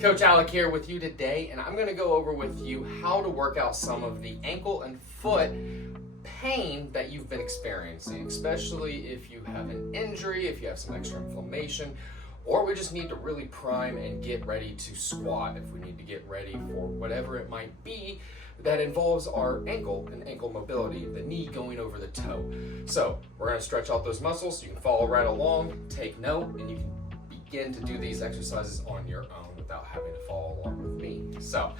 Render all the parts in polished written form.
Coach Alec here with you today, and I'm going to go over with you how to work out some of the ankle and foot pain that you've been experiencing, especially if you have an injury, if you have some extra inflammation, or we just need to really prime and get ready to squat, if we need to get ready for whatever it might be that involves our ankle and ankle mobility, the knee going over the toe. So we're going to stretch out those muscles so you can follow right along, take note, and you can begin to do these exercises on your own without having to follow along with me. So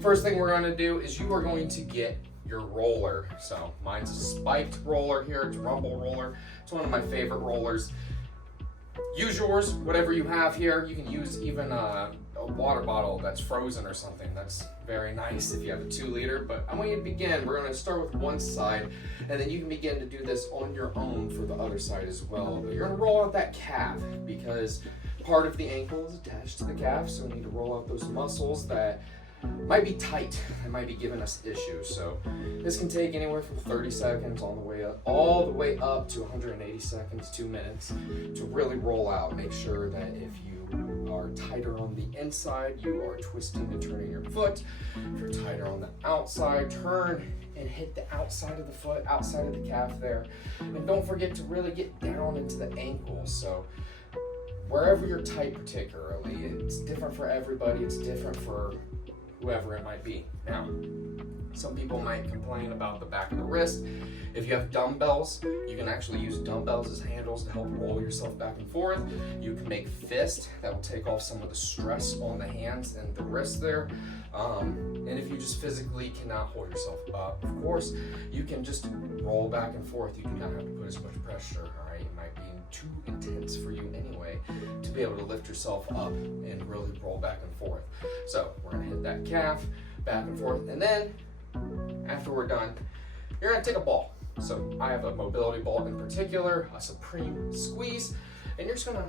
first thing we're going to do is you are going to get your roller. So mine's a spiked roller here, it's a rumble roller. It's one of my favorite rollers. Use yours, whatever you have here. You can use even a water bottle that's frozen or something. That's very nice if you have a 2-liter. But I want you to begin. We're going to start with one side, and then you can begin to do this on your own for the other side as well. But you're going to roll out that calf because part of the ankle is attached to the calf, so we need to roll out those muscles that might be tight and might be giving us issues. So this can take anywhere from 30 seconds all the way up to 180 seconds, 2 minutes to really roll out. Make sure that if you are tighter on the inside, you are twisting and turning your foot. If you're tighter on the outside, turn and hit the outside of the foot, outside of the calf there. And don't forget to really get down into the ankle. So wherever you're tight particularly, it's different for everybody, it's different for whoever it might be. Now, some people might complain about the back of the wrist. If you have dumbbells, you can actually use dumbbells as handles to help roll yourself back and forth. You can make fists that will take off some of the stress on the hands and the wrists there. And if you just physically cannot hold yourself up, of course, you can just roll back and forth. You do not have to put as much pressure, all right? It might be too intense for you anyway to be able to lift yourself up and really roll back and forth. So we're gonna hit that calf, back and forth, and then after we're done, you're gonna take a ball. So I have a mobility ball in particular, a Supreme Squeeze, and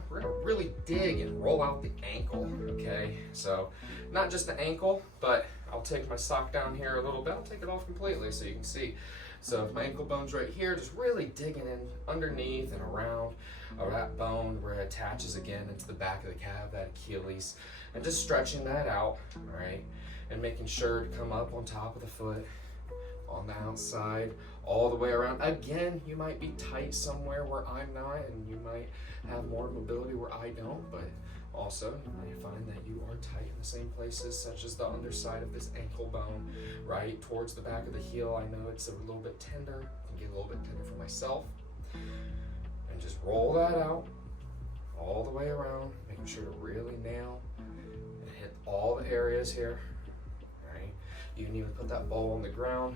we're gonna really dig and roll out the ankle, okay? So not just the ankle, but I'll take my sock down here a little bit. I'll take it off completely so you can see. So my ankle bone's right here, just really digging in underneath and around that bone where it attaches again into the back of the calf, that Achilles, and just stretching that out, all right? And making sure to come up on top of the foot, on the outside, all the way around. Again, you might be tight somewhere where I'm not, and you might have more mobility where I don't, but also, you might find that you are tight in the same places, such as the underside of this ankle bone, right towards the back of the heel. I know it's a little bit tender, it can get a little bit tender for myself. And just roll that out all the way around, making sure to really nail and hit all the areas here, right? You can even put that ball on the ground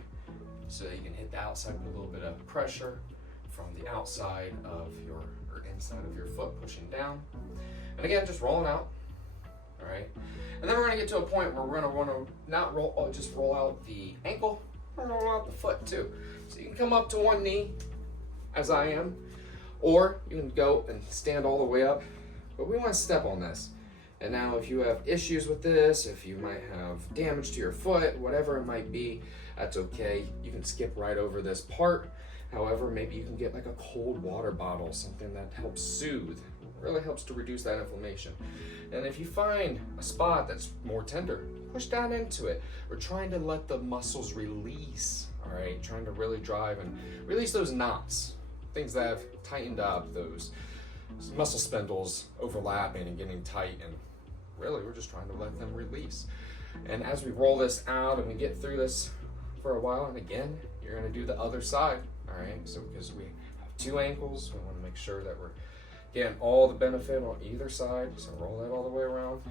so that you can hit the outside with a little bit of pressure from the outside of your, or inside of your foot pushing down. And again, just rolling out, all right? And then we're gonna get to a point where we're gonna wanna not roll, just roll out the ankle, we're gonna roll out the foot too. So you can come up to one knee, as I am, or you can go and stand all the way up, but we wanna step on this. And now if you have issues with this, if you might have damage to your foot, whatever it might be, that's okay. You can skip right over this part. However, maybe you can get like a cold water bottle, something that helps soothe, really helps to reduce that inflammation. And if you find a spot that's more tender, push down into it. We're trying to let the muscles release, all right? Trying to really drive and release those knots, things that have tightened up, those muscle spindles overlapping and getting tight, and really we're just trying to let them release. And as we roll this out and we get through this for a while, and again, you're gonna do the other side, all right? So because we have 2 ankles, we wanna make sure that we're getting all the benefit on either side. So roll that all the way around.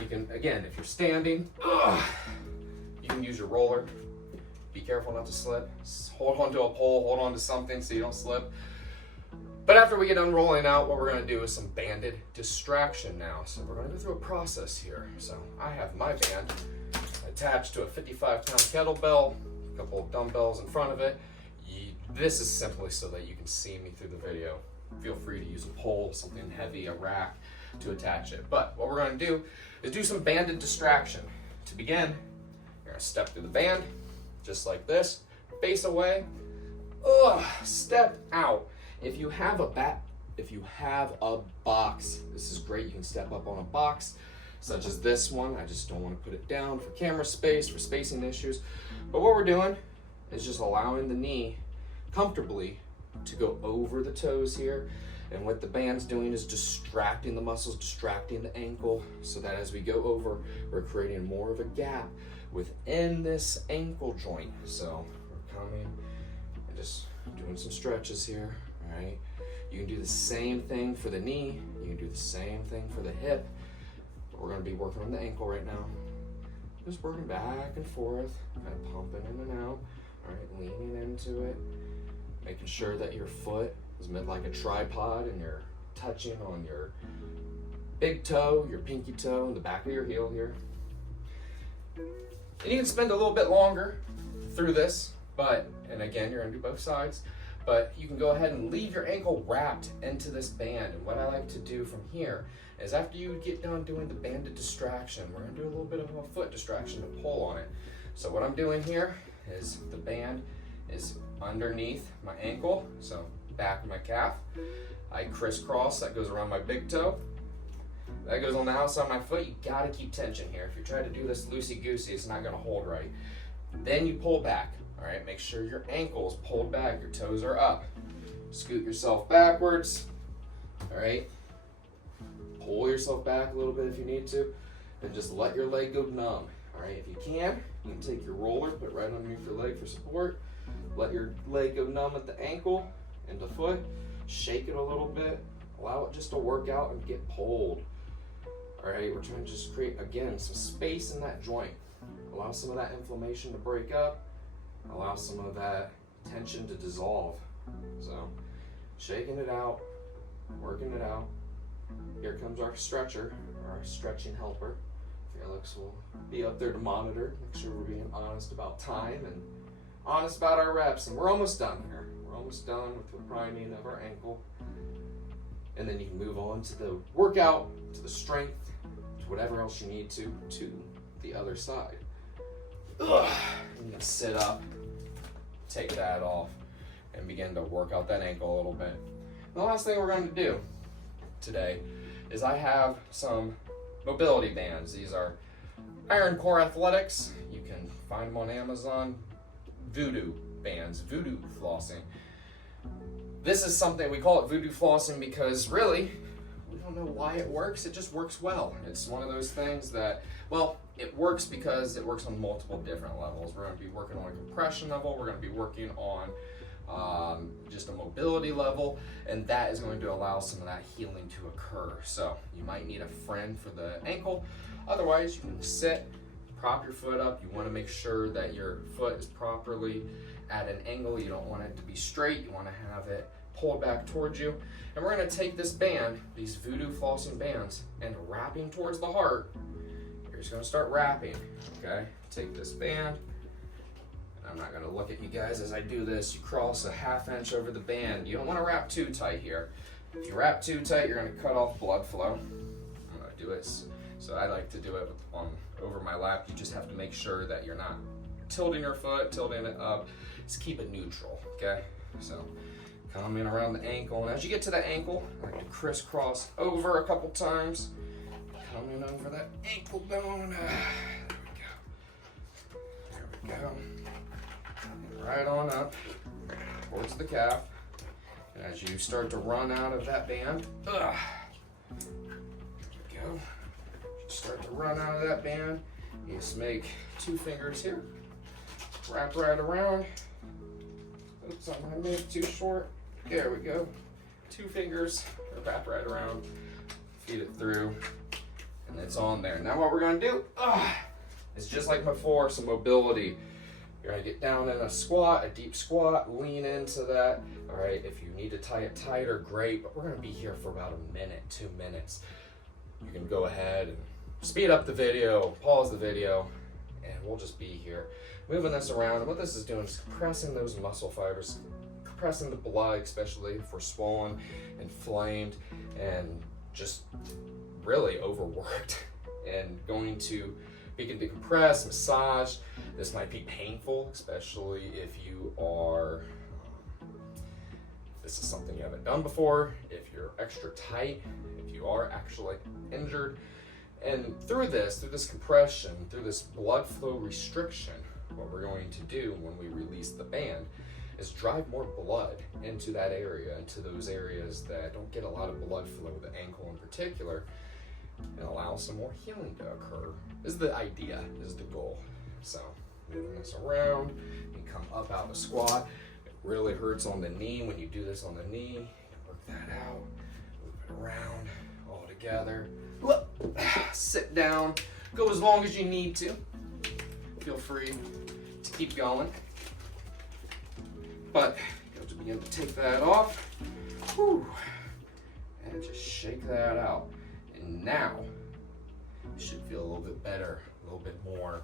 You can, again, if you're standing, you can use your roller. Be careful not to slip. Hold on to a pole, hold on to something so you don't slip. But after we get done rolling out, what we're gonna do is some banded distraction now. So we're gonna go through a process here. So I have my band attached to a 55-pound kettlebell, a couple of dumbbells in front of it. This is simply so that you can see me through the video. Feel free to use a pole, something heavy, a rack to attach it. But what we're gonna do is do some banded distraction. To begin, you're gonna step through the band, just like this, face away, step out. If you have a box, this is great. You can step up on a box, such as this one. I just don't want to put it down for camera space, for spacing issues. But what we're doing is just allowing the knee comfortably to go over the toes here. And what the band's doing is distracting the muscles, distracting the ankle, so that as we go over, we're creating more of a gap within this ankle joint. So we're coming and just doing some stretches here, all right? You can do the same thing for the knee. You can do the same thing for the hip. But we're gonna be working on the ankle right now. Just working back and forth, kind of pumping in and out, all right, leaning into it, making sure that your foot is made like a tripod and you're touching on your big toe, your pinky toe, and the back of your heel here. And you can spend a little bit longer through this, and again, you're gonna do both sides, but you can go ahead and leave your ankle wrapped into this band. And what I like to do from here is after you get done doing the banded distraction, we're gonna do a little bit of a foot distraction to pull on it. So what I'm doing here is the band is underneath my ankle, so back of my calf. I crisscross, that goes around my big toe. That goes on the outside of my foot. You gotta keep tension here. If you try to do this loosey-goosey, it's not gonna hold right. Then you pull back, all right? Make sure your ankle is pulled back, your toes are up. Scoot yourself backwards, all right? Pull yourself back a little bit if you need to, and just let your leg go numb, all right? If you can take your roller, put it right underneath your leg for support. Let your leg go numb at the ankle and the foot. Shake it a little bit. Allow it just to work out and get pulled. All right, we're trying to just create, again, some space in that joint. Allow some of that inflammation to break up. Allow some of that tension to dissolve. So, shaking it out, working it out. Here comes our stretcher, our stretching helper. Felix will be up there to monitor, make sure we're being honest about time and honest about our reps. And we're almost done here. We're almost done with the priming of our ankle. And then you can move on to the workout, to the strength, to whatever else you need to the other side. Ugh. You can sit up, take that off, and begin to work out that ankle a little bit. And the last thing we're going to do today is I have some mobility bands. These are Iron Core Athletics. You can find them on Amazon. Voodoo bands, voodoo flossing. This is something, we call it voodoo flossing because really, we don't know why it works. It just works well. It's one of those things that, well, it works because it works on multiple different levels. We're going to be working on a compression level. We're going to be working on just a mobility level, and that is going to allow some of that healing to occur. So you might need a friend for the ankle. Otherwise, you can sit, prop your foot up. You want to make sure that your foot is properly at an angle. You don't want it to be straight. You want to have it pulled back towards you. And we're going to take this band, these voodoo flossing bands, and wrapping towards the heart. You're just going to start wrapping, okay? Take this band. I'm not going to look at you guys as I do this. You cross a 1/2 inch over the band. You don't want to wrap too tight here. If you wrap too tight, you're going to cut off blood flow. I'm going to do it. So I like to do it over my lap. You just have to make sure that you're not tilting your foot, tilting it up. Just keep it neutral, okay? So come in around the ankle. And as you get to the ankle, I like to crisscross over a couple times. Come in over that ankle bone. There we go. Right on up towards the calf. And as you start to run out of that band, there we go. Start to run out of that band. You just make 2 fingers here. Wrap right around. Oops, I made it too short. There we go. 2 fingers, wrap right around, feed it through, and it's on there. Now what we're gonna do is just like before, some mobility. You're gonna get down in a squat, a deep squat, lean into that. All right, if you need to tie it tighter, great, but we're gonna be here for about 1 minute, 2 minutes. You can go ahead and speed up the video, pause the video, and we'll just be here. Moving this around, and what this is doing is compressing those muscle fibers, compressing the blood, especially if we're swollen, inflamed, and just really overworked, and going to begin to compress, massage. This might be painful, especially if you are, this is something you haven't done before, if you're extra tight, if you are actually injured, And through this compression, through this blood flow restriction, what we're going to do when we release the band is drive more blood into that area, into those areas that don't get a lot of blood flow, the ankle in particular, and allow some more healing to occur. This is the idea, this is the goal. So moving this around, you come up out of the squat. It really hurts on the knee when you do this on the knee. Work that out, move it around, all together. Sit down, go as long as you need to. Feel free to keep going. But you have to begin to take that off. Whew. And just shake that out. And now you should feel a little bit better, a little bit more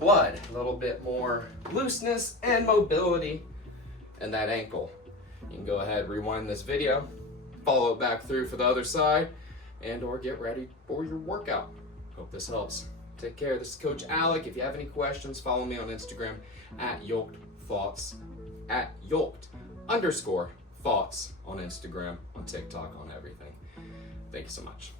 blood, a little bit more looseness and mobility in that ankle. You can go ahead, rewind this video, follow it back through for the other side, and or get ready for your workout. Hope this helps. Take care. This is Coach Alec. If you have any questions, follow me on Instagram at YokedThoughts, at @yoked_thoughts on Instagram, on TikTok, on everything. Thank you so much.